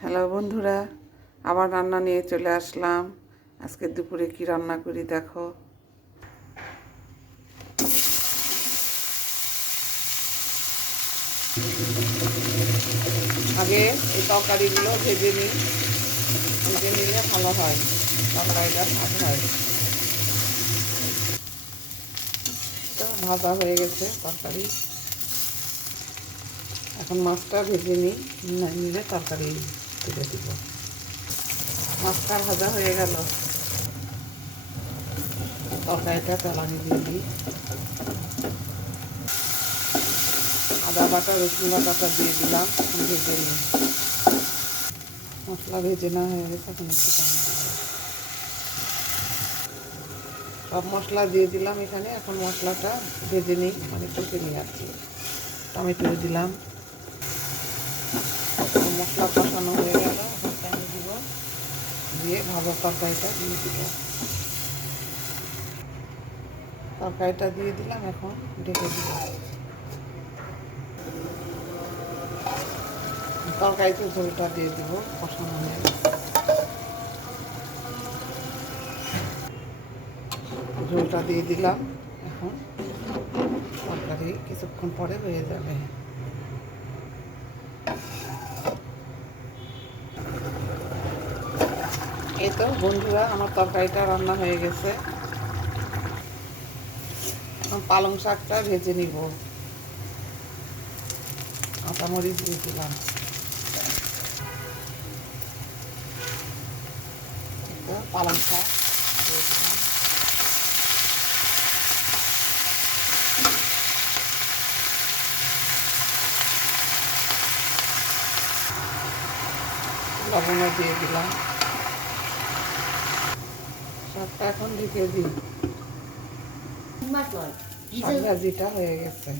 Hello বন্ধুরা, আবার রান্না নিয়ে চলে আসলাম। আজকে দুপুরে কি রান্না করি দেখো। আগে এই তরকারিগুলো ভেজে নিলে ভালো হয়, তরকারিটা স্বাদ হয়। তো ভাজা হয়ে গেছে তরকারি, এখন মাছটা ভেজে নিলে তরকারি তুলে দিব। মাছটা ভাজা হয়ে গেল, তরকারিটা তেলানি দিয়ে দিই। আদা বাটা রসুন বাটাটা দিয়ে দিলাম, ভেজে নিই। মশলা ভেজে না হয়ে গেছে, এখন একটু পানি দিব। সব মশলা দিয়ে দিলাম এখানে, এখন মশলাটা ভেজে নিই, মানে কষে নিই আর কি। টমেটো দিলাম, মশলা কষানো হয়ে গেল, এখন পানি দিব, দিয়ে ভাজা তরকারিটা দিয়ে দিব। তরকারিটা দিয়ে দিলাম, এখন ঢেকে দিব। তরকারিতে ঝোলটা দিয়ে দিব, কষানো হয়ে গেছে। ঝোলটা দিয়ে দিলাম, এখন তরকারি কিছুক্ষণ পরে হয়ে যাবে। এই তো বন্ধুরা, আমার তরকারিটা রান্না হয়ে গেছে। এখন পালং শাকটা ভেজে নিব, কাঁচামরিচ দিয়ে দিলাম। পালং শাক দিয়ে দিলাম, লবণও দিয়ে দিলাম। শাকটা এখন ঢেকে দিই, শাক ভাজিটা হয়ে গেছে।